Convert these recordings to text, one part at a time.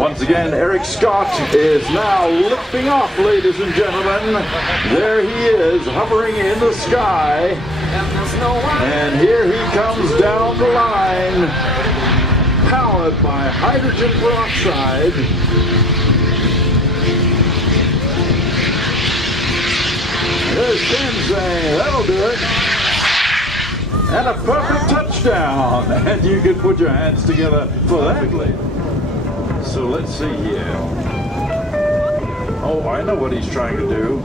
Once again, Eric Scott is now lifting off, ladies and gentlemen. There he is, hovering in the sky. And here he comes down the line, powered by hydrogen peroxide. There's Ken saying, that'll do it. And a perfect touchdown. And you can put your hands together for that. So let's see here. Oh, I know what he's trying to do.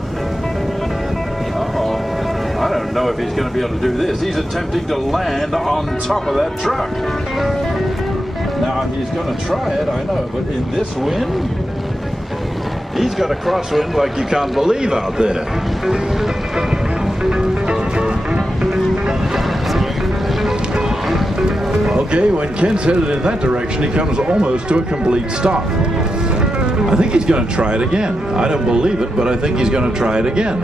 Uh-oh. I don't know if he's going to be able to do this. He's attempting to land on top of that truck. Now, he's going to try it, I know, but in this wind, he's got a crosswind like you can't believe out there. Okay, when Kent's headed in that direction, he comes almost to a complete stop. I think he's going to try it again. I don't believe it, but I think he's going to try it again.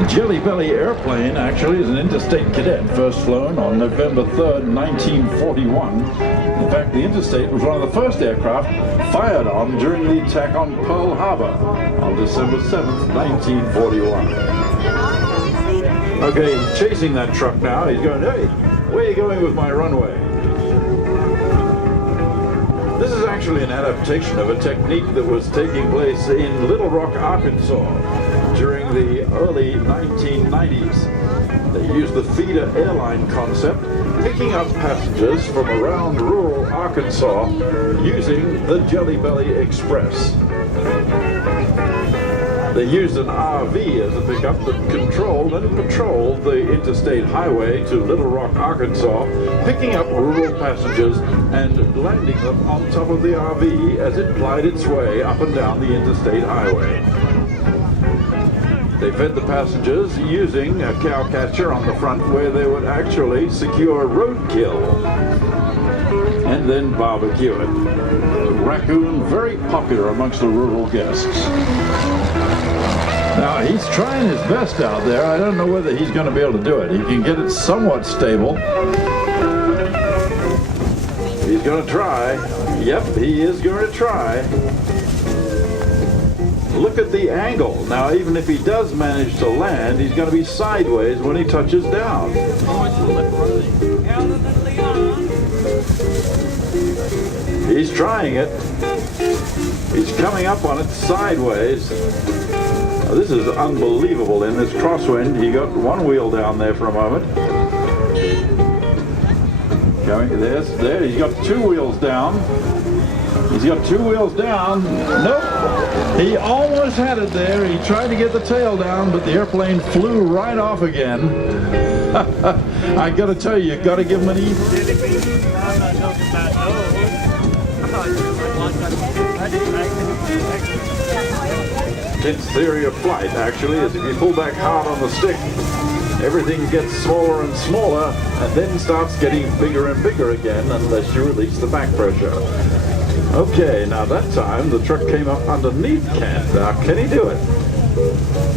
The Jelly Belly airplane actually is an Interstate Cadet, first flown on November 3rd, 1941. In fact, the Interstate was one of the first aircraft fired on during the attack on Pearl Harbor on December 7th, 1941. Okay, he's chasing that truck now. He's going, hey, where are you going with my runway? This is actually an adaptation of a technique that was taking place in Little Rock, Arkansas during the early 1990s. They used the feeder airline concept, picking up passengers from around rural Arkansas using the Jelly Belly Express. They used an RV as a pickup that controlled and patrolled the interstate highway to Little Rock, Arkansas, picking up rural passengers and landing them on top of the RV as it plied its way up and down the interstate highway. They fed the passengers using a cow catcher on the front where they would actually secure roadkill and then barbecue it. Raccoon, very popular amongst the rural guests. Now, he's trying his best out there. I don't know whether he's going to be able to do it. He can get it somewhat stable. He's going to try. Yep, he is going to try. Look at the angle. Now, even if he does manage to land, he's going to be sideways when he touches down. He's trying it. He's coming up on it sideways. Now, this is unbelievable. In this crosswind, he got one wheel down there for a moment. Going there. He's got two wheels down. He's got two wheels down. Nope. He almost had it there. He tried to get the tail down, but the airplane flew right off again. I got to tell you, you got to give him an E. Kent's theory of flight, actually, is if you pull back hard on the stick, everything gets smaller and smaller, and then starts getting bigger and bigger again, unless you release the back pressure. Okay, now that time the truck came up underneath Kent. Now, can he do it?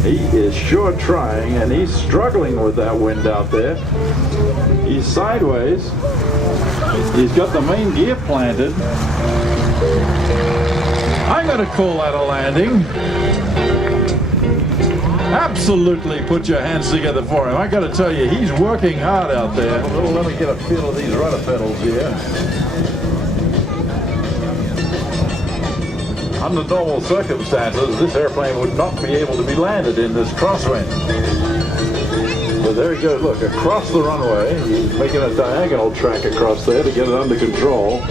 He is sure trying, and he's struggling with that wind out there. He's sideways. He's got the main gear planted. I'm going to call that a landing. Absolutely put your hands together for him. I got to tell you, he's working hard out there. Well, let me get a feel of these rudder pedals here. Under normal circumstances, this airplane would not be able to be landed in this crosswind. But there he goes, look, across the runway. He's making a diagonal track across there to get it under control.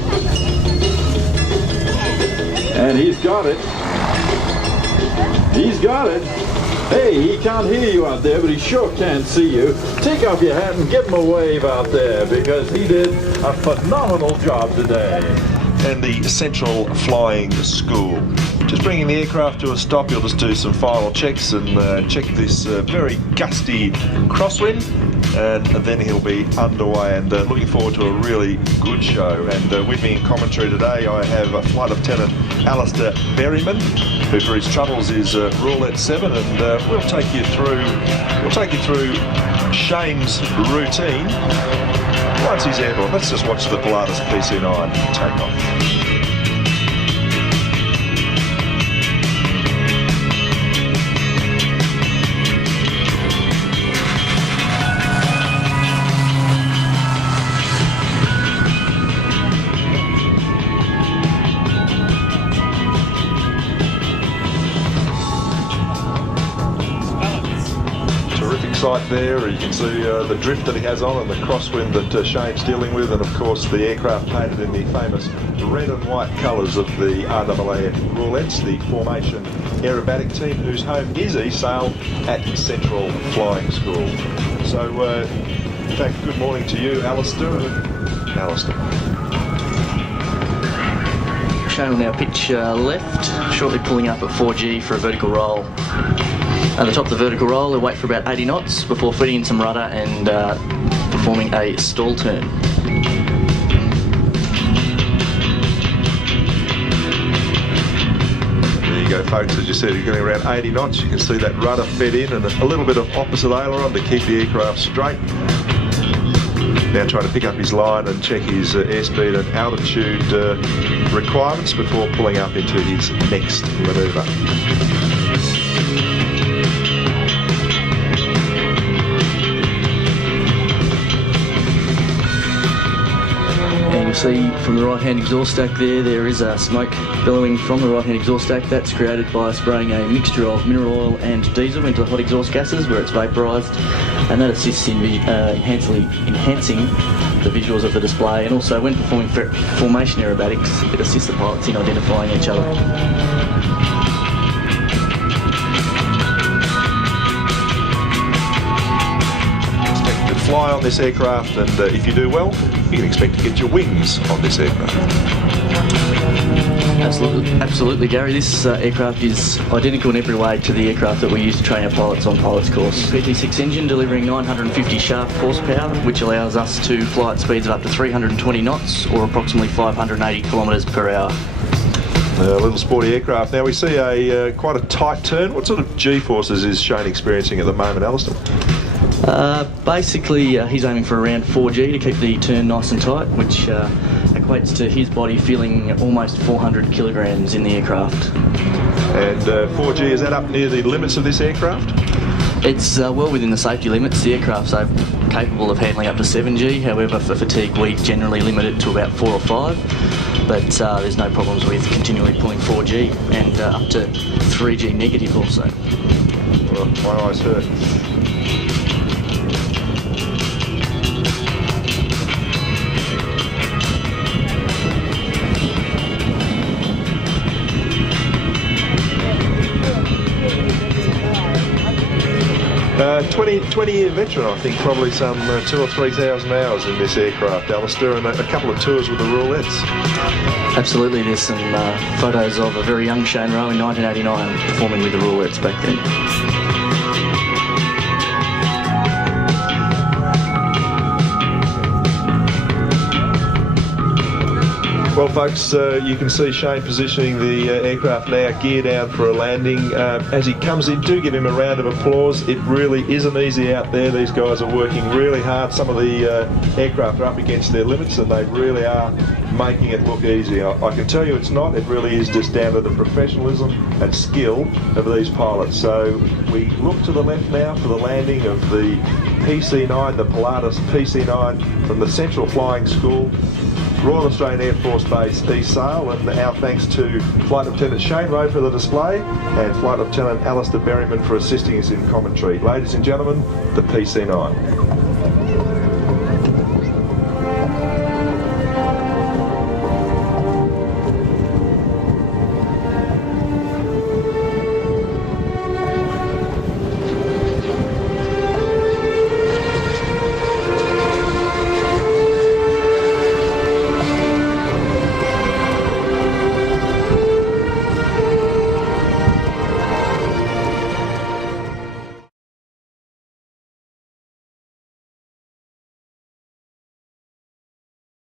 And he's got it. He's got it. Hey, he can't hear you out there, but he sure can see you. Take off your hat and give him a wave out there, because he did a phenomenal job today. And the Central Flying School. Just bringing the aircraft to a stop, you'll just do some final checks and check this very gusty crosswind, and then he'll be underway, and looking forward to a really good show. And with me in commentary today, I have Flight Lieutenant Alistair Berryman, who for his troubles is Roulette 7, and we'll take you through Shane's routine Once he's airborne, let's just watch the Pilatus PC-9 take off. Sight there, you can see the drift that he has on and the crosswind that Shane's dealing with, and of course the aircraft painted in the famous red and white colours of the RAAF Roulettes, the formation aerobatic team whose home is East Sale at Central Flying School. So in fact, good morning to you, Alistair. Shane will now pitch left, shortly pulling up at 4G for a vertical roll. At the top of the vertical roll, he'll wait for about 80 knots before feeding in some rudder and performing a stall turn. There you go, folks. As you said, you're getting around 80 knots. You can see that rudder fed in and a little bit of opposite aileron to keep the aircraft straight. Now trying to pick up his line and check his airspeed and altitude requirements before pulling up into his next manoeuvre. See from the right-hand exhaust stack there is smoke billowing from the right-hand exhaust stack. That's created by spraying a mixture of mineral oil and diesel into the hot exhaust gases where it's vaporised, and that assists in enhancing the visuals of the display, and also when performing formation aerobatics it assists the pilots in identifying each other. Fly on this aircraft, and if you do well, you can expect to get your wings on this aircraft. Absolutely, Gary. This aircraft is identical in every way to the aircraft that we use to train our pilots on pilots course. PT6 engine delivering 950 shaft horsepower, which allows us to fly at speeds of up to 320 knots or approximately 580 kilometres per hour. A little sporty aircraft. Now we see quite a tight turn. What sort of G-forces is Shane experiencing at the moment, Alistair? Basically, he's aiming for around 4G to keep the turn nice and tight, which equates to his body feeling almost 400 kilograms in the aircraft. And 4G, is that up near the limits of this aircraft? It's well within the safety limits. The aircraft's capable of handling up to 7G, however for fatigue we generally limit it to about 4 or 5. But there's no problems with continually pulling 4G and up to 3G negative also. Well, my eyes hurt. 20-year veteran, I think, probably some 2,000 or 3,000 hours in this aircraft, Alistair, and a couple of tours with the Roulettes. Absolutely, there's some photos of a very young Shane Rowe in 1989 performing with the Roulettes back then. Well, folks, you can see Shane positioning the aircraft now, gear down for a landing. As he comes in, do give him a round of applause. It really isn't easy out there. These guys are working really hard. Some of the aircraft are up against their limits, and they really are making it look easy. I can tell you it's not. It really is just down to the professionalism and skill of these pilots. So we look to the left now for the landing of the PC-9, the Pilatus PC-9 from the Central Flying School, Royal Australian Air Force Base, East Sale, and our thanks to Flight Lieutenant Shane Rowe for the display and Flight Lieutenant Alistair Berryman for assisting us in commentary. Ladies and gentlemen, the PC-9.